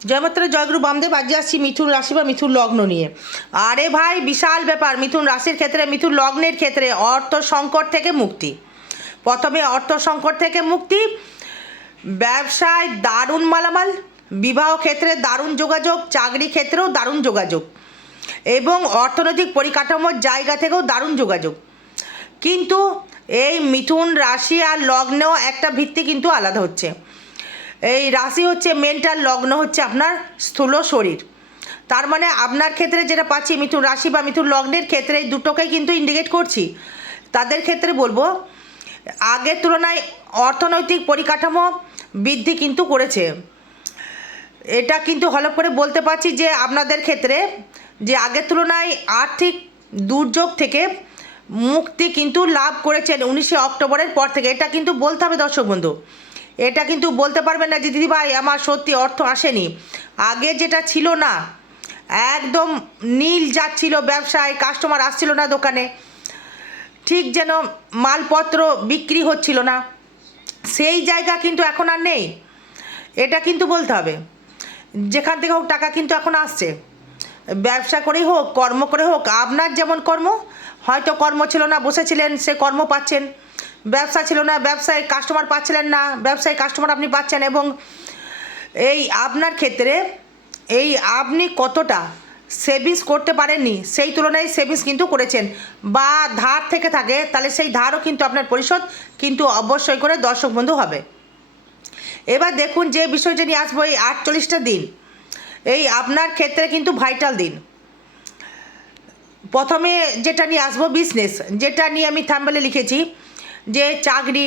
জয়মাত্রা জয়গুরু বামদেব আজকে আসছি মিথুন রাশি বা মিথুন লগ্ন নিয়ে। আরে ভাই, বিশাল ব্যাপার। মিথুন রাশির ক্ষেত্রে, মিথুন লগ্নের ক্ষেত্রে অর্থ সংকট থেকে মুক্তি। প্রথমে অর্থ সংকট থেকে মুক্তি, ব্যবসায় দারুণ মালামাল, বিবাহ ক্ষেত্রে দারুণ যোগাযোগ, চাকরি ক্ষেত্রেও দারুণ যোগাযোগ এবং অর্থনৈতিক পরিকাঠামোর জায়গা থেকেও দারুণ যোগাযোগ। কিন্তু এই মিথুন রাশি আর লগ্নেও একটা ভিত্তি কিন্তু আলাদা হচ্ছে। এই রাশি হচ্ছে মেন্টাল লগ্ন হচ্ছে আপনার স্থূল শরীর। তার মানে আপনার ক্ষেত্রে যেটা পাচ্ছি, মিথুন রাশি বা মিথুন লগ্নের ক্ষেত্রে এই দুটোকেই কিন্তু ইন্ডিকেট করছি। তাদের ক্ষেত্রে বলব, আগের তুলনায় অর্থনৈতিক পরিকাঠামো বৃদ্ধি কিন্তু করেছে। এটা কিন্তু হলপ করে বলতে পারছি যে আপনাদের ক্ষেত্রে যে আগের তুলনায় আর্থিক দুর্যোগ থেকে মুক্তি কিন্তু লাভ করেছেন উনিশে অক্টোবরের পর থেকে। এটা কিন্তু বলতে হবে দর্শক বন্ধু। এটা কিন্তু বলতে পারবেন না যে দিদিভাই আমার সত্যি অর্থ আসেনি। আগে যেটা ছিল না, একদম নীল যাচ্ছিল ব্যবসায় কাস্টমার আসছিল না দোকানে। ঠিক যেন মালপত্র বিক্রি হচ্ছিল না। সেই জায়গা কিন্তু এখন আর নেই। এটা কিন্তু বলতে হবে। যেখান থেকে হোক টাকা কিন্তু এখন আসছে। ব্যবসা করেই হোক, কর্ম করে হোক, আপনার যেমন কর্ম, হয়তো কর্ম ছিল না, বসেছিলেন, সে কর্ম পাচ্ছেন। ব্যবসা ছিল না, ব্যবসায় কাস্টমার পাচ্ছিলেন না, ব্যবসায় কাস্টমার আপনি পাচ্ছেন এবং এই আপনার ক্ষেত্রে এই আপনি কতটা সেভিংস করতে পারেননি, সেই তুলনায় সেভিংস কিন্তু করেছেন বা ধার থেকে থাকে, তাহলে সেই ধারও কিন্তু আপনার পরিশোধ কিন্তু অবশ্যই করে দর্শক বন্ধু হবে। এবার দেখুন যে বিষয়টা নিয়ে আসব, এই আটচল্লিশটা দিন, এই আপনার ক্ষেত্রে কিন্তু ভাইটাল দিন। প্রথমে যেটা নিয়ে আসব বিজনেস যেটা নিয়ে আমি থাম্বেলে লিখেছি যে চাকরি,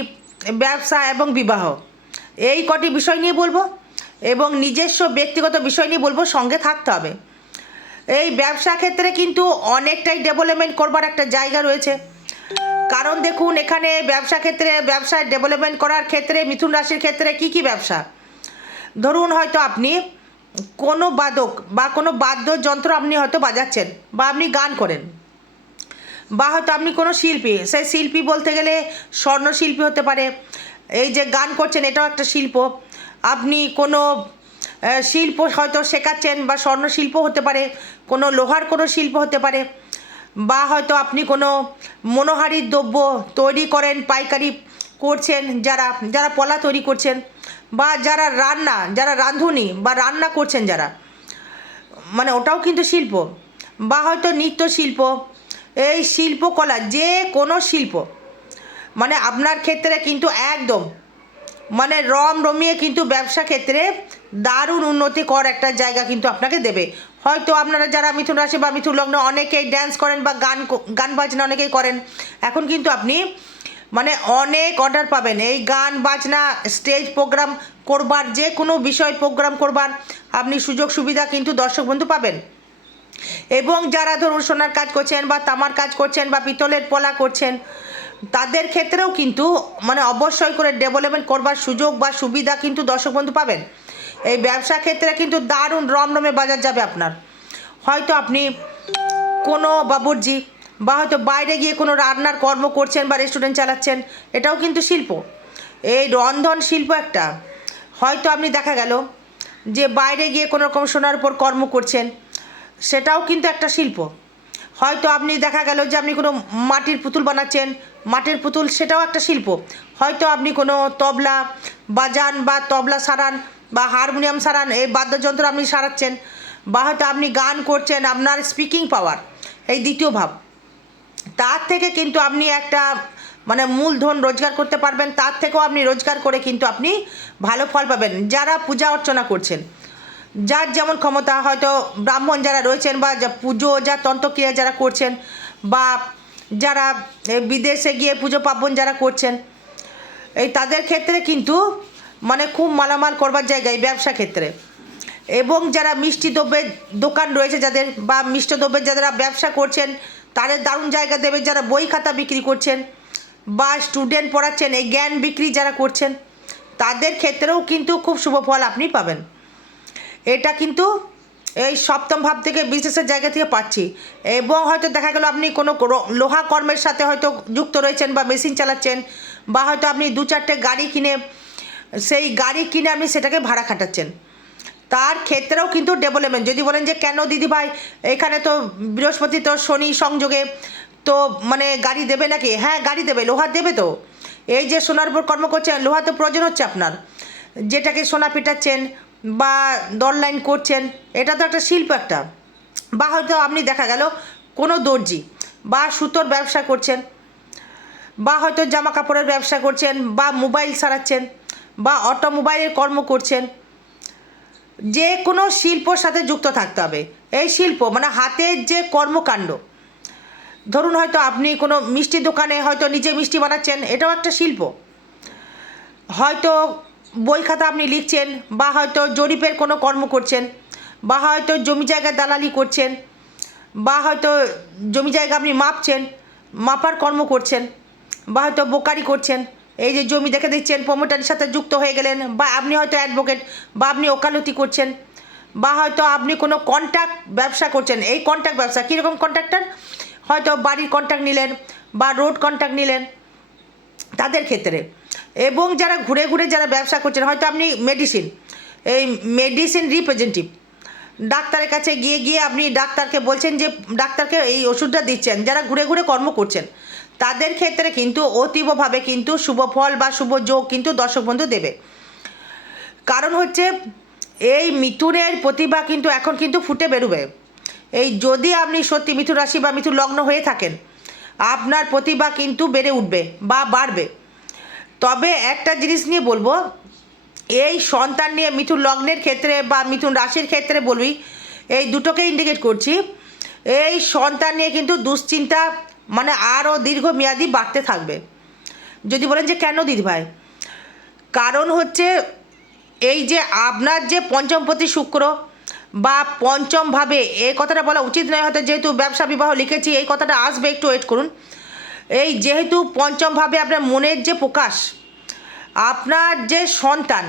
ব্যবসা এবং বিবাহ। এই কটি বিষয় নিয়ে বলব এবং নিজস্ব ব্যক্তিগত বিষয় নিয়ে বলব, সঙ্গে থাকতে হবে। এই ব্যবসা ক্ষেত্রে কিন্তু অনেকটাই ডেভেলপমেন্ট করবার একটা জায়গা রয়েছে। কারণ দেখুন, এখানে ব্যবসা ক্ষেত্রে ব্যবসায় ডেভেলপমেন্ট করার ক্ষেত্রে, মিথুন রাশির ক্ষেত্রে কি কি ব্যবসা? ধরুন হয়তো আপনি কোনো বাদক বা কোনো বাদ্যযন্ত্র আপনি হয়তো বাজাচ্ছেন বা আপনি গান করেন। বা হয়তো আপনি কোনো শিল্পী, সেই শিল্পী বলতে গেলে স্বর্ণশিল্পী হতে পারে। এই যে গান করছেন, এটাও একটা শিল্প। আপনি কোনো শিল্প হয়তো শেখাচ্ছেন বা স্বর্ণশিল্প হতে পারে, কোনো লোহার কোনো শিল্প হতে পারে, বা হয়তো আপনি কোনো মনোহারির দ্রব্য তৈরি করেন, পাইকারি করছেন যারা যারা পলা তৈরি করছেন, বা যারা রান্না, যারা রাঁধুনি বা রান্না করছেন যারা মানে ওটাও কিন্তু শিল্প, বা হয়তো নৃত্য শিল্প এই শিল্পকলা, যে কোনো শিল্প মানে আপনার ক্ষেত্রে কিন্তু একদম মানে রম রমিয়ে কিন্তু ব্যবসা ক্ষেত্রে দারুণ উন্নতি কর একটা জায়গা কিন্তু আপনাকে দেবে। হয়তো আপনারা যারা মিথুন রাশি বা মিথুন লগ্ন অনেকেই ড্যান্স করেন বা গান গান বাজনা অনেকেই করেন, এখন কিন্তু আপনি মানে অনেক অর্ডার পাবেন। এই গান বাজনা স্টেজ প্রোগ্রাম করবার, যে কোনো বিষয় প্রোগ্রাম করবার, আপনি সুযোগ সুবিধা কিন্তু দর্শক বন্ধু পাবেন। এবং যারা ধরুন সোনার কাজ করছেন বা তামার কাজ করছেন বা পিতলের পলা করছেন, তাদের ক্ষেত্রেও কিন্তু মানে অবশ্যই করে ডেভেলপমেন্ট করবার সুযোগ বা সুবিধা কিন্তু দর্শক বন্ধু পাবেন। এই ব্যবসা ক্ষেত্রে কিন্তু দারুণ রমরমে বাজার যাবে আপনার। হয়তো আপনি কোনো বাবুর্জি বা হয়তো বাইরে গিয়ে কোনো রান্নার কর্ম করছেন বা রেস্টুরেন্ট চালাচ্ছেন, এটাও কিন্তু শিল্প। এই রন্ধন শিল্প একটা। হয়তো আপনি দেখা গেল যে বাইরে গিয়ে কোনো রকম সোনার উপর কর্ম করছেন সেটাও কিন্তু একটা শিল্প। হয়তো আপনি দেখা গেল যে আপনি কোনো মাটির পুতুল বানাচ্ছেন, মাটির পুতুল সেটাও একটা শিল্প। হয়তো আপনি কোনো তবলা বাজান বা তবলা সারান বা হারমোনিয়াম সারান, এই বাদ্যযন্ত্র আপনি সারাচ্ছেন বা হয়তো আপনি গান করছেন, আপনার স্পিকিং পাওয়ার এই দ্বিতীয় ভাব। তার থেকে কিন্তু আপনি একটা মানে মূলধন রোজগার করতে পারবেন, তার থেকেও আপনি রোজগার করে কিন্তু আপনি ভালো ফল পাবেন। যারা পূজা অর্চনা করছেন যার যেমন ক্ষমতা, হয়তো ব্রাহ্মণ যারা রয়েছেন বা যা পুজো, যা তন্ত্রক্রিয়া যারা করছেন বা যারা বিদেশে গিয়ে পুজো পার্বণ যারা করছেন, এই তাদের ক্ষেত্রে কিন্তু মানে খুব মালামাল করবার জায়গায় ব্যবসা ক্ষেত্রে। এবং যারা মিষ্টি দ্রব্যের দোকান রয়েছে যাদের বা মিষ্টি দ্রব্যের যারা ব্যবসা করছেন, তাদের দারুণ জায়গা দেবে যারা বই খাতা বিক্রি করছেন বা স্টুডেন্ট পড়াচ্ছেন, এই জ্ঞান বিক্রি যারা করছেন, তাদের ক্ষেত্রেও কিন্তু খুব শুভ ফল আপনি পাবেন। এটা কিন্তু এই সপ্তম ভাব থেকে বিজনেসের জায়গা থেকে পাচ্ছি। এবং হয়তো দেখা গেল আপনি কোনো লোহা কর্মের সাথে হয়তো যুক্ত রয়েছেন বা মেশিন চালাচ্ছেন বা হয়তো আপনি দু চারটে গাড়ি কিনে, সেই গাড়ি কিনে আপনি সেটাকে ভাড়া খাটাচ্ছেন। তার ক্ষেত্রেও কিন্তু ডেভেলপমেন্ট যদি বলেন যে কেন দিদি ভাই, এখানে তো বৃহস্পতি তো শনি সংযোগে তো মানে গাড়ি দেবে নাকি? হ্যাঁ গাড়ি দেবে, লোহা দেবে তো। এই যে সোনার উপর কর্ম করছেন, লোহা তো প্রয়োজন হচ্ছে আপনার। যেটাকে সোনা পেটাচ্ছেন বা দর লাইন করছেন, এটা তো একটা শিল্প একটা। বা হয়তো আপনি দেখা গেল কোনো দর্জি বা সুতোর ব্যবসা করছেন, বা হয়তো জামা কাপড়ের ব্যবসা করছেন, বা মোবাইল সারাচ্ছেন, বা অটোমোবাইলের কর্ম করছেন, যে কোনো শিল্পর সাথে যুক্ত থাকতে হবে। এই শিল্প মানে হাতের যে কর্মকাণ্ড, ধরুন হয়তো আপনি কোনো মিষ্টি দোকানে হয়তো নিজে মিষ্টি বানাচ্ছেন, এটাও একটা শিল্প। হয়তো বই খাতা আপনি লিখছেন, বা হয়তো জরিপের কোনো কর্ম করছেন, বা হয়তো জমি জায়গায় দালালি করছেন, বা হয়তো জমি জায়গা আপনি মাপছেন, মাপার কর্ম করছেন, বা হয়তো বোকারি করছেন, এই যে জমি দেখে দিচ্ছেন প্রমোটারের সাথে যুক্ত হয়ে গেলেন, বা আপনি হয়তো অ্যাডভোকেট বা আপনি ওকালতি করছেন, বা হয়তো আপনি কোনো কন্ট্যাক্ট ব্যবসা করছেন, এই কন্ট্যাক্ট ব্যবসা কীরকম কন্ট্রাক্টার হয়তো বাড়ির কন্ট্যাক্ট নিলেন, বা রোড কন্ট্যাক্ট নিলেন, তাদের ক্ষেত্রে। এবং যারা ঘুরে ঘুরে যারা ব্যবসা করছেন, হয়তো আপনি মেডিসিন এই মেডিসিন রিপ্রেজেন্টেটিভ ডাক্তারের কাছে গিয়ে গিয়ে আপনি ডাক্তারকে বলছেন যে, ডাক্তারকে এই ওষুধটা দিচ্ছেন, যারা ঘুরে ঘুরে কর্ম করছেন, তাদের ক্ষেত্রে কিন্তু অতীবভাবে কিন্তু শুভ ফল বা শুভ যোগ কিন্তু দর্শক বন্ধু দেবে। কারণ হচ্ছে, এই মিথুনের প্রতিভা কিন্তু এখন কিন্তু ফুটে বেরোবে। এই যদি আপনি সত্যি মিথুন রাশি বা মিথুন লগ্ন হয়ে থাকেন, আপনার প্রতিভা কিন্তু বেড়ে উঠবে বা বাড়বে। তবে একটা জিনিস নিয়ে বলব, এই সন্তান নিয়ে মিথুন লগ্নের ক্ষেত্রে বা মিথুন রাশির ক্ষেত্রে বলবি, এই দুটোকে ইন্ডিকেট করছি। এই সন্তান নিয়ে কিন্তু দুশ্চিন্তা মানে আরও দীর্ঘমেয়াদী বাড়তে থাকবে। যদি বলেন যে কেন দিদি ভাই? কারণ হচ্ছে এই যে আপনার যে পঞ্চমপতি শুক্র বা পঞ্চমভাবে, এই কথাটা বলা উচিত নয়, হয়তো যেহেতু ব্যবসা বিবাহ লিখেছি, এই কথাটা আসবে, একটু ওয়েট করুন। এই যেহেতু পঞ্চমভাবে আপনার মনের যে প্রকাশ, আপনার যে সন্তান,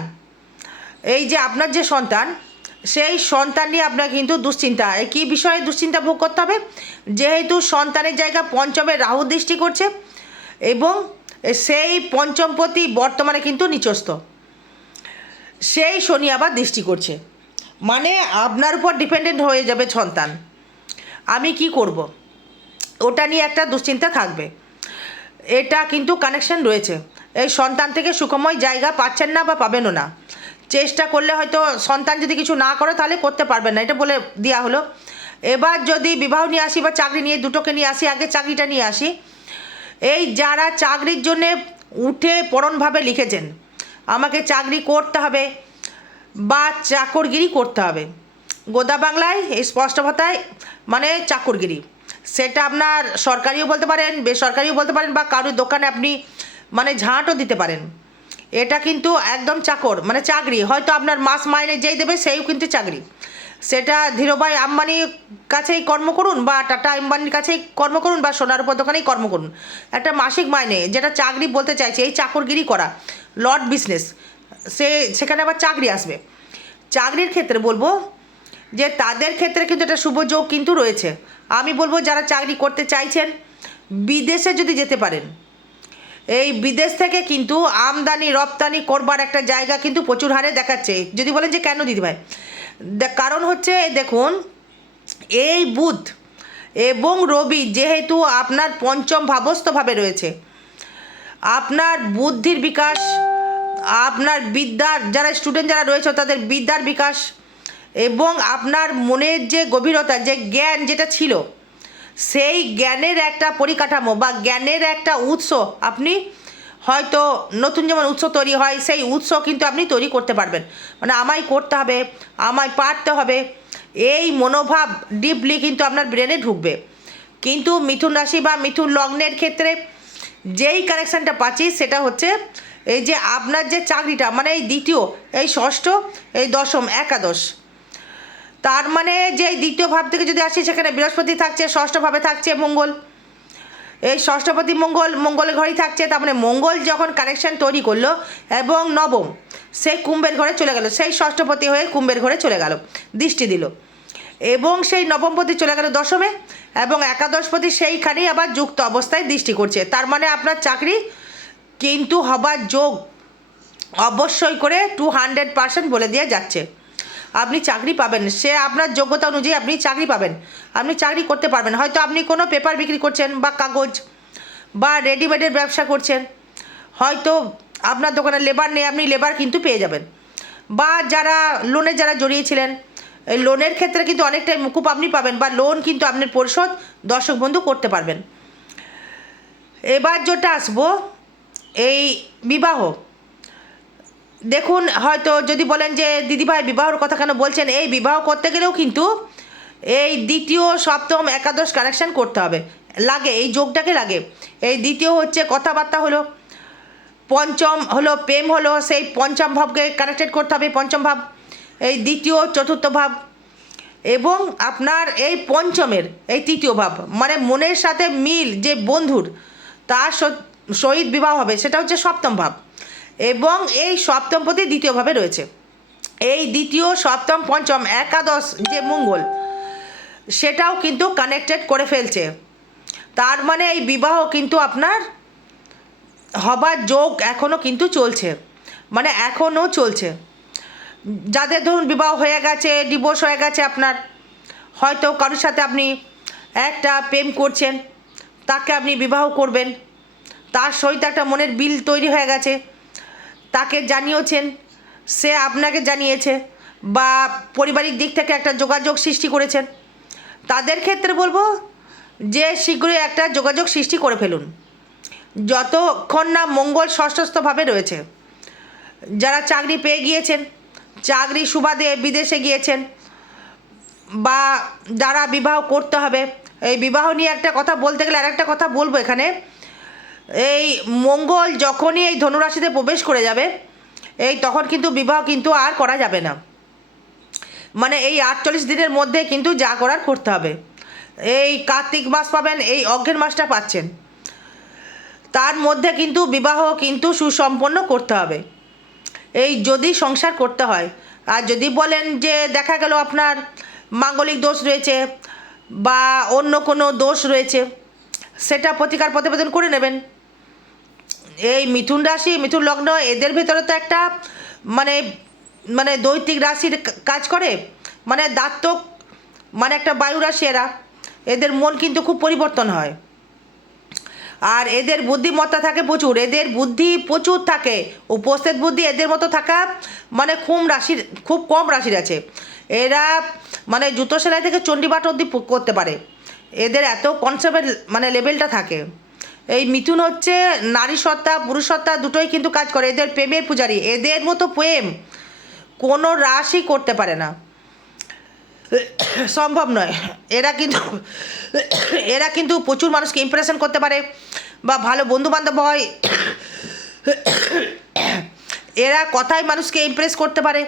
এই যে আপনার যে সন্তান, সেই সন্তান নিয়ে আপনার কিন্তু দুশ্চিন্তা। এই কী বিষয়ে দুশ্চিন্তা ভোগ করতে হবে? যেহেতু সন্তানের জায়গা পঞ্চমে রাহু দৃষ্টি করছে এবং সেই পঞ্চমপতি বর্তমানে কিন্তু নিচস্ত সেই শনি আবার দৃষ্টি করছে। মানে আপনার উপর ডিপেন্ডেন্ট হয়ে যাবে সন্তান। আমি কি করব। ওটা নিয়ে একটা দুশ্চিন্তা থাকবে। এটা কিন্তু কানেকশন রয়েছে। এই সন্তান থেকে সুখময় জায়গা পাচ্ছেন না বা পাবেনও না। চেষ্টা করলে হয়তো সন্তান যদি কিছু না করে, তাহলে করতে পারবেন না। এটা বলে দেওয়া হলো। এবার যদি বিবাহ নিয়ে আসি বা চাকরি নিয়ে, দুটোকে নিয়ে আসি, আগে চাকরিটা নিয়ে আসি। এই যারা চাকরির জন্যে উঠে পড়নভাবে লিখেছেন, আমাকে চাকরি করতে হবে বা চাকরগিরি করতে হবে। গোদা বাংলায়, এই স্পষ্ট ভাতায় মানে চাকরগিরি। সেটা আপনার সরকারিও বলতে পারেন, বেসরকারিও বলতে পারেন বা কারোর দোকানে আপনি মানে ঝাঁটও দিতে পারেন। এটা কিন্তু একদম চাকর মানে চাকরি। হয়তো আপনার মাস মাইনে যেই দেবে সেইও কিন্তু চাকরি। সেটা ধীরভাই আম্বানির কাছেই কর্ম করুন বা টাটা আম্বানির কাছেই কর্ম করুন বা সোনার উপর দোকানেই কর্ম করুন। একটা মাসিক মাইনে, যেটা চাকরি বলতে চাইছে, এই চাকরগিরি করা লট বিজনেস, সে, সেখানে আবার চাকরি আসবে। চাকরির ক্ষেত্রে বলব যে তাদের ক্ষেত্রে কিন্তু একটা শুভ যোগ কিন্তু রয়েছে। আমি বলব যারা চাকরি করতে চাইছেন, বিদেশে যদি যেতে পারেন, এই বিদেশ থেকে কিন্তু আমদানি, রপ্তানি করবার একটা জায়গা কিন্তু প্রচুর হারে দেখাচ্ছে। যদি বলেন যে কেন দিদি ভাই? কারণ হচ্ছে দেখুন, এই বুধ এবং রবি যেহেতু আপনার পঞ্চম ভাবস্থভাবে রয়েছে, আপনার বুদ্ধির বিকাশ, আপনার বিদ্যার, যারা স্টুডেন্ট যারা রয়েছে তাদের বিদ্যার বিকাশ এবং আপনার মনের যে গভীরতা, যে জ্ঞান যেটা ছিল, সেই জ্ঞানের একটা পরিকাঠামো বা জ্ঞানের একটা উৎস আপনি হয়তো নতুন যেমন উৎস তৈরি হয়, সেই উৎস কিন্তু আপনি তৈরি করতে পারবেন। মানে আমায় করতে হবে, আমায় পারতে হবে, এই মনোভাব ডিপলি কিন্তু আপনার ব্রেনে ঢুকবে। কিন্তু মিথুন রাশি বা মিথুন লগ্নের ক্ষেত্রে যেই কানেকশানটা পাচ্ছি, সেটা হচ্ছে এই যে আপনার যে চাকরিটা মানে এই দ্বিতীয়, এই ষষ্ঠ, এই দশম, একাদশ তার মানে যে দ্বিতীয় ভাব থেকে যদি আসি, সেখানে বৃহস্পতি থাকছে ষষ্ঠভাবে থাকছে মঙ্গল। এই ষষ্ঠপতি মঙ্গল, মঙ্গলের ঘরেই থাকছে, তার মানে মঙ্গল যখন কানেকশন তৈরি করল এবং নবম, সেই কুম্ভের ঘরে চলে গেল, সেই ষষ্ঠপতি হয়ে কুম্ভের ঘরে চলে গেল, দৃষ্টি দিল। এবং সেই নবমপতি চলে গেল দশমে, এবং একাদশপতি সেইখানেই আবার যুক্ত অবস্থায় দৃষ্টি করছে। তার মানে আপনার চাকরি কিন্তু হবার যোগ অবশ্যই করে টু হান্ড্রেড পার্সেন্ট বলে দিয়ে যাচ্ছে। আপনি চাকরি পাবেন। সে আপনার যোগ্যতা অনুযায়ী আপনি চাকরি পাবেন। আপনি চাকরি করতে পারবেন। হয়তো আপনি কোনো পেপার বিক্রি করছেন বা কাগজ বা রেডিমেডের ব্যবসা করছেন। হয়তো আপনার দোকানে লেবার নেই, আপনি লেবার কিন্তু পেয়ে যাবেন। বা যারা লোনে যারা জড়িয়েছিলেন লোনের ক্ষেত্রে কিন্তু অনেকটাই মুকুব আপনি পাবেন বা লোন কিন্তু আপনার পরিশোধ দর্শক বন্ধু করতে পারবেন। এবার যেটা আসব, এই বিবাহ। দেখুন, হয়তো যদি বলেন যে দিদিভাই বিবাহর কথা কেন বলছেন, এই বিবাহ করতে গেলেও কিন্তু এই দ্বিতীয়, সপ্তম, একাদশ কানেকশান করতে হবে। লাগে, এই যোগটাকে লাগে। এই দ্বিতীয় হচ্ছে কথাবার্তা হলো, পঞ্চম হলো প্রেম হলো, সেই পঞ্চম ভাবকে কানেক্টেড করতে হবে, পঞ্চম ভাব। এই দ্বিতীয়, চতুর্থ ভাব। এবং আপনার এই পঞ্চমের, এই তৃতীয় ভাব মানে মনের সাথে মিল, যে বন্ধুর, তার সহিত বিবাহ হবে, সেটা হচ্ছে সপ্তম ভাব। এবং এই সপ্তম প্রতি দ্বিতীয়ভাবে রয়েছে। এই দ্বিতীয়, সপ্তম, পঞ্চম, একাদশ যে মঙ্গল, সেটাও কিন্তু কানেক্টেড করে ফেলছে। তার মানে এই বিবাহ কিন্তু আপনার হবার যোগ এখনও কিন্তু চলছে। মানে এখনও চলছে। যাদের ধরুন বিবাহ হয়ে গেছে ডিভোর্স হয়ে গেছে আপনার, হয়তো কারোর সাথে আপনি একটা প্রেম করছেন, তাকে আপনি বিবাহ করবেন, তার সহিত একটা মনের বিল তৈরি হয়ে গেছে। তাকে জানিয়েছেন, সে আপনাকে জানিয়েছে বা পারিবারিক দিক থেকে একটা যোগাযোগ সৃষ্টি করেছেন। তাদের ক্ষেত্রে বলব যে শীঘ্রই একটা যোগাযোগ সৃষ্টি করে ফেলুন। যতক্ষণ না মঙ্গল ষষ্ঠস্থভাবে রয়েছে। যারা চাকরি পেয়ে গিয়েছেন, চাকরি সুবাদে বিদেশে গিয়েছেন বা যারা বিবাহ করতে হবে, এই বিবাহ নিয়ে একটা কথা বলতে গেলে আর একটা কথা বলব এখানে। এই মঙ্গল যখনই এই ধনুরাশিতে প্রবেশ করে যাবে, এই তখন কিন্তু বিবাহ কিন্তু আর করা যাবে না। মানে এই আটচল্লিশ দিনের মধ্যে কিন্তু যা করার করতে হবে। এই কার্তিক মাস পাবেন, এই অজ্ঞের মাসটা পাচ্ছেন। তার মধ্যে কিন্তু বিবাহ কিন্তু সুসম্পন্ন করতে হবে। এই যদি সংসার করতে হয়, আর যদি বলেন যে দেখা গেল আপনার মাঙ্গলিক দোষ রয়েছে বা অন্য কোনো দোষ রয়েছে সেটা প্রতিকার প্রতিবেদন করে নেবেন। এই মিথুন রাশি, মিথুন লগ্ন, এদের ভেতরে তো একটা মানে মানে দৈতিক রাশির কাজ করে। মানে দাত্তক মানে একটা বায়ু রাশি এরা এদের মন কিন্তু খুব পরিবর্তন হয়। আর এদের বুদ্ধিমত্তা থাকে প্রচুর, এদের বুদ্ধি প্রচুর থাকে। উপস্থিত বুদ্ধি এদের মতো থাকা মানে খুব রাশির, খুব কম রাশির আছে। এরা মানে জুতো সেলাই থেকে চণ্ডীপাঠ অব্দি করতে পারে। এদের এত কনসেপ্টের মানে লেভেলটা থাকে। এই মিথুন হচ্ছে নারী সত্তা, পুরুষ সত্তা দুটোই কিন্তু কাজ করে। এদের প্রেমের পূজারী। এদের মতো প্রেম কোনো রাশি করতে পারে না। সম্ভব নয়। এরা কিন্তু এরা কিন্তু প্রচুর মানুষকে ইমপ্রেশন করতে পারে বা ভালো বন্ধু বান্ধব হয়। এরা কথায় মানুষকে ইমপ্রেস করতে পারে।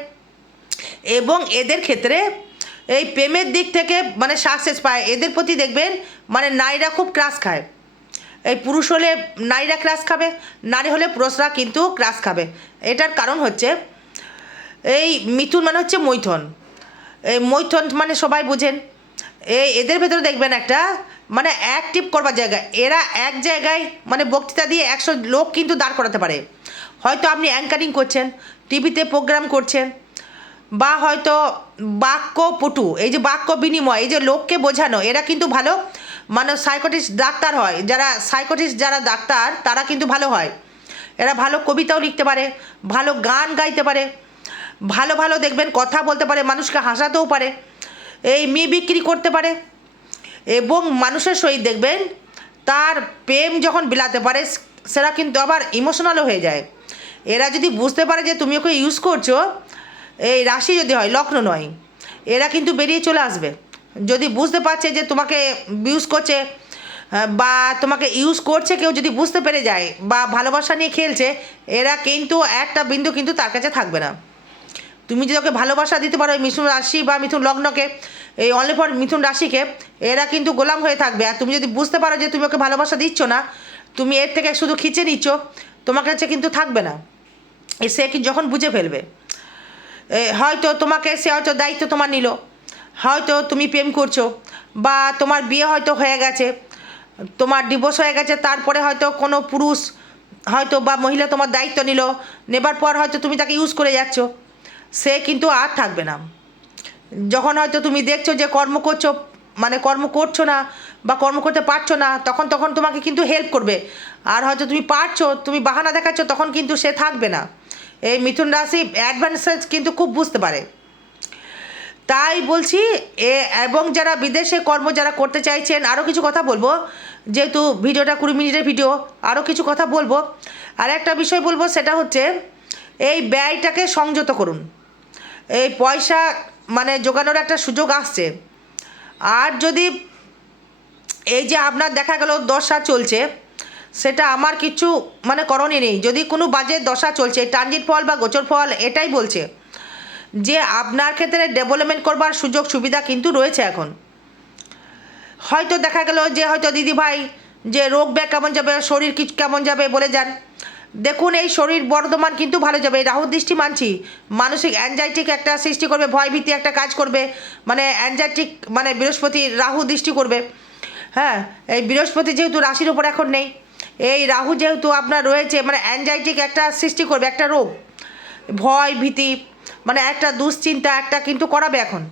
এবং এদের ক্ষেত্রে এই প্রেমের দিক থেকে মানে সাকসেস পায়। এদের প্রতি দেখবেন মানে নারীরা খুব ক্রাশ খায়। এই পুরুষ হলে নারীরা ক্রাশ খাবে, নারী হলে পুরুষরা কিন্তু ক্রাশ খাবে। এটার কারণ হচ্ছে, এই মিথুন মানে হচ্ছে মৈথন। এই মৈথন মানে সবাই বুঝেন। এই এদের ভেতরে দেখবেন একটা মানে অ্যাক্টিভ করবার জায়গা। এরা এক জায়গায় মানে বক্তৃতা দিয়ে একশো লোক কিন্তু দাঁড় করাতে পারে। হয়তো আপনি অ্যাঙ্কারিং করছেন টিভিতে প্রোগ্রাম করছেন বা হয়তো বাক্য পটু, এই যে বাক্য বিনিময়, এই যে লোককে বোঝানো, এরা কিন্তু ভালো মানে সাইকোটিস্ট ডাক্তার হয়। যারা সাইকোটিস্ট যারা ডাক্তার, তারা কিন্তু ভালো হয়। এরা ভালো কবিতাও লিখতে পারে, ভালো গান গাইতে পারে, ভালো ভালো দেখবেন কথা বলতে পারে, মানুষকে হাসাতেও পারে, এই মেয়ে বিক্রি করতে পারে, এবং মানুষের সহিত দেখবেন তার প্রেম যখন বিলাতে পারে সেটা কিন্তু আবার ইমোশনালও হয়ে যায়। এরা যদি বুঝতে পারে যে তুমি ওকে ইউজ করছ এই রাশি যদি হয়, লগ্ন নয়, এরা কিন্তু বেরিয়ে চলে আসবে। যদি বুঝতে পারছে যে তোমাকে ইউজ করছে বা তোমাকে ইউজ করছে, কেউ যদি বুঝতে পেরে যায়, বা ভালোবাসা নিয়ে খেলছে, এরা কিন্তু একটা বিন্দু কিন্তু তার কাছে থাকবে না। তুমি যদি ওকে ভালোবাসা দিতে পারো এই মিথুন রাশি বা মিথুন লগ্নকে, এই অনলি ফর মিথুন রাশিকে, এরা কিন্তু গোলাম হয়ে থাকবে। আর তুমি যদি বুঝতে পারো যে তুমি ওকে ভালোবাসা দিচ্ছ না, তুমি এর থেকে শুধু খিচে নিচ্ছ, তোমার কাছে কিন্তু থাকবে না। সে কি যখন বুঝে ফেলবে? হয়তো তোমাকে সে হয়তো দায়িত্ব তোমার নিল। হয়তো তুমি প্রেম করছ, বা তোমার বিয়ে হয়তো হয়ে গেছে, তোমার ডিভোর্স হয়ে গেছে, তারপরে হয়তো কোনো পুরুষ হয়তো বা মহিলা তোমার দায়িত্ব নিল, নেবার পর হয়তো তুমি তাকে ইউজ করে যাচ্ছ। সে কিন্তু আর থাকবে না। যখন হয়তো তুমি দেখছ যে কর্ম করছ মানে কর্ম করছ না, বা কর্ম করতে পারছ না, তখন তখন তোমাকে কিন্তু হেল্প করবে। আর হয়তো তুমি পারছ, তুমি বাহানা দেখাচ্ছ, তখন কিন্তু সে থাকবে না। এই মিথুন রাশি অ্যাডভান্সেজ কিন্তু খুব বুঝতে পারে। তাই বলছি, এ এবং যারা বিদেশে কর্ম যারা করতে চাইছেন আরও কিছু কথা বলব। যেহেতু ভিডিওটা কুড়ি মিনিটের ভিডিও আরও কিছু কথা বলব। আর একটা বিষয় বলব, সেটা হচ্ছে, এই ব্যয়টাকে সংযত করুন। এই পয়সা মানে জোগানোর একটা সুযোগ আসছে। আর যদি এই যে আপনার দেখা গেল দশা চলছে সেটা আমার কিছু মানে করণীয় নেই। যদি কোনো বাজে দশা চলছে, ট্রানজিট ফল বা গোচর ফল, এটাই বলছে যে আপনার ক্ষেত্রে ডেভেলপমেন্ট করবার সুযোগ সুবিধা কিন্তু রয়েছে এখন। হয়তো দেখা গেল যে হয়তো দিদি ভাই যে রোগ ব্যাগ কেমন যাবে, শরীর কি কেমন যাবে বলে যান। দেখুন, এই শরীর বর্ধমান কিন্তু ভালো যাবে। এই রাহুর দৃষ্টি মানছি। মানসিক অ্যাংজাইটিক একটা সৃষ্টি করবে, ভয়ভীতি একটা কাজ করবে। মানে অ্যাংজাইটিক মানে বৃহস্পতি রাহু দৃষ্টি করবে। হ্যাঁ এই বৃহস্পতি যেহেতু রাশির উপর এখন নেই। এই রাহু যেহেতু আপনার রয়েছে মানে অ্যাংজাইটিক একটা সৃষ্টি করবে, একটা রোগ। ভয়, ভীতি মানে একটা দুশ্চিন্তা, একটা কিন্তু করাবে এখন।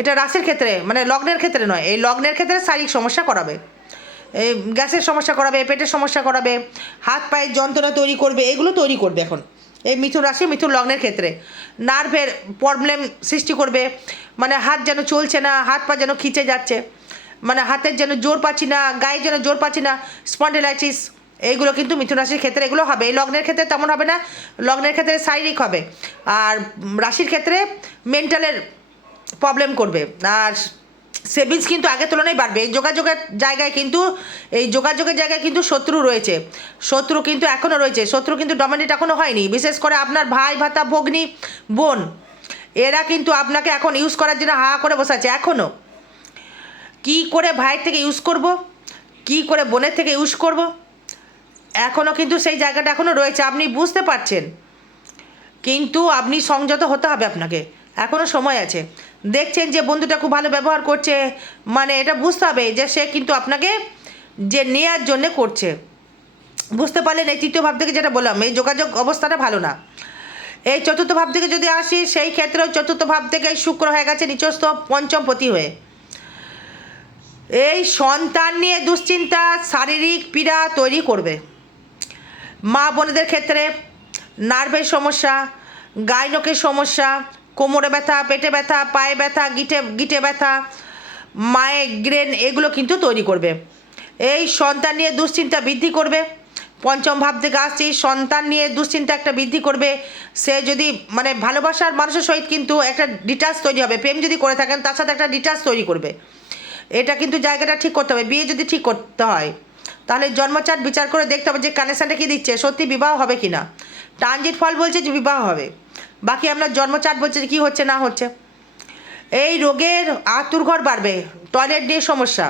এটা রাশির ক্ষেত্রে মানে লগ্নের ক্ষেত্রে নয়, এই লগ্নের ক্ষেত্রে শারীরিক সমস্যা করাবে। এই গ্যাসের সমস্যা করাবে, পেটের সমস্যা করাবে, হাত, পায়ের যন্ত্রণা তৈরি করবে, এগুলো তৈরি করবে এখন। এই মিথুন রাশি, মিথুন লগ্নের ক্ষেত্রে। নার্ভের প্রবলেম সৃষ্টি করবে মানে হাত যেন চলছে না, হাত পা যেন খিচে যাচ্ছে। মানে হাতের যেন জোর পাচ্ছি না গায়ে যেন জোর পাচ্ছি না স্পন্ডেলাইটিস এইগুলো কিন্তু মিথুন রাশির ক্ষেত্রে এগুলো হবে। এই লগ্নের ক্ষেত্রে তেমন হবে না, লগ্নের ক্ষেত্রে শারীরিক হবে। আর রাশির ক্ষেত্রে মেন্টালের প্রবলেম করবে। আর সেভিংস কিন্তু আগের তুলনায় বাড়বে। এই যোগাযোগের জায়গায় কিন্তু, এই যোগাযোগের জায়গায় কিন্তু শত্রু রয়েছে। শত্রু কিন্তু এখনও রয়েছে। শত্রু কিন্তু ডমিনেট এখনও হয়নি। বিশেষ করে আপনার ভাই, ভাতা, ভগ্নি, বোন, এরা কিন্তু আপনাকে এখন ইউজ করার জন্য হা করে বসাচ্ছে এখনও কী করে ভাইয়ের থেকে ইউজ করব? কী করে বোনের থেকে ইউজ করব? এখনও কিন্তু সেই জায়গাটা এখনও রয়েছে, আপনি বুঝতে পারছেন। কিন্তু আপনি সংযত হতে হবে আপনাকে এখনও সময় আছে। দেখছেন যে বন্ধুটা খুব ভালো ব্যবহার করছে মানে এটা বুঝতে হবে যে সে কিন্তু আপনাকে যে নেয়ার জন্যে করছে। বুঝতে পারলেন? এই তৃতীয় ভাব থেকে যেটা বললাম, এই যোগাযোগ অবস্থাটা ভালো না। এই চতুর্থ ভাব থেকে যদি আসি, সেই ক্ষেত্রেও চতুর্থ ভাব থেকে শুক্র হয়ে গেছে, নিচস্থ পঞ্চমপতি হয়ে। এই সন্তান নিয়ে দুশ্চিন্তা, শারীরিক পীড়া তৈরি করবে। মা বোনেদের ক্ষেত্রে নার্ভের সমস্যা, গাইনকের সমস্যা, কোমরে ব্যথা, পেটে ব্যথা, পায়ে ব্যথা, গিটে গিটে ব্যথা মাইগ্রেন এগুলো কিন্তু তৈরি করবে। এই সন্তান নিয়ে দুশ্চিন্তা বৃদ্ধি করবে। পঞ্চম ভাব থেকে আসছি, সন্তান নিয়ে দুশ্চিন্তা একটা বৃদ্ধি করবে। সে যদি মানে ভালোবাসার মানুষের সহিত কিন্তু একটা ডিটাচ তৈরি হবে। প্রেম যদি করে থাকেন, তার সাথে একটা ডিটাচ তৈরি করবে। এটা কিন্তু জায়গাটা ঠিক করতে হবে, বিয়ে যদি ঠিক করতে হয়, তাহলে জন্মচাট বিচার করে দেখতে হবে যে কানেকশানটা কী দিচ্ছে, সত্যি বিবাহ হবে কি না। ট্রানজিট ফল বলছে যে বিবাহ হবে, বাকি আপনার জন্মচাট বলছে কী হচ্ছে, না হচ্ছে। এই রোগের আতুরঘর বাড়বে, টয়লেট নিয়ে সমস্যা,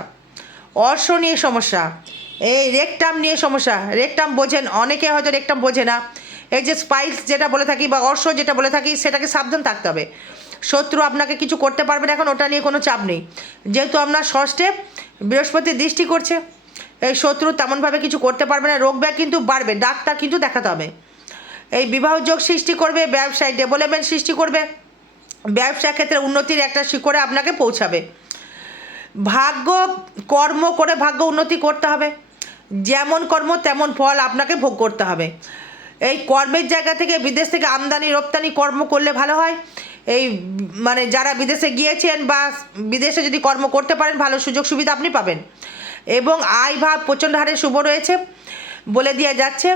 অর্শ নিয়ে সমস্যা, এই রেকটাম নিয়ে সমস্যা, রেকটাম বোঝেন, অনেকে হয়তো রেকটাম বোঝে না। এই যে স্পাইস যেটা বলে থাকি বা অর্শ যেটা বলে থাকি, সেটাকে সাবধান থাকতে হবে। শত্রু আপনাকে কিছু করতে পারবে না, এখন ওটা নিয়ে কোনো চাপ নেই। যেহেতু আপনার ষষ্ঠে বৃহস্পতি দৃষ্টি করছে, এই শত্রু তেমনভাবে কিছু করতে পারবে না, রোগ ব্যাগ কিন্তু বাড়বে, ডাক্তার কিন্তু দেখাতে হবে। এই বিবাহ যোগ সৃষ্টি করবে, ব্যবসায় ডেভেলপমেন্ট সৃষ্টি করবে, ব্যবসা ক্ষেত্রে উন্নতির একটা শিখরে আপনাকে পৌঁছাবে। ভাগ্য কর্ম করে ভাগ্য উন্নতি করতে হবে, যেমন কর্ম তেমন ফল আপনাকে ভোগ করতে হবে। এই কর্মের জায়গা থেকে বিদেশ থেকে আমদানি, রপ্তানি কর্ম করলে ভালো হয় এই মানে যারা বিদেশে গিয়েছেন বা বিদেশে যদি কর্ম করতে পারেন, ভালো সুযোগ সুবিধা আপনি পাবেন। এবং আয় ভাব প্রচণ্ড হারে শুভ রয়েছে বলে দেওয়া যাচ্ছে।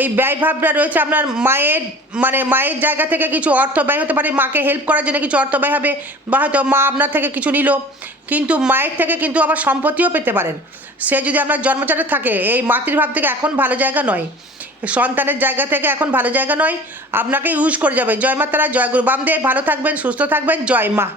এই ব্যয়ভাবটা রয়েছে আপনার মায়ের মানে মায়ের জায়গা থেকে কিছু অর্থ ব্যয় হতে পারে, মাকে হেল্প করার জন্য কিছু অর্থ ব্যয় হবে, বা হয়তো মা আপনার থেকে কিছু নিল, কিন্তু মায়ের থেকে কিন্তু আবার সম্পত্তিও পেতে পারেন। সে যদি আপনার জন্মচারে থাকে, এই মাতৃভাব থেকে এখন ভালো জায়গা নয়। সন্তানের জায়গা থেকে এখন ভালো জায়গা নয় আপনাকে ইউজ করে যাবে। জয় মা তারা জয় গুরু। বামদেব, ভালো থাকবেন, সুস্থ থাকবেন। জয় মা।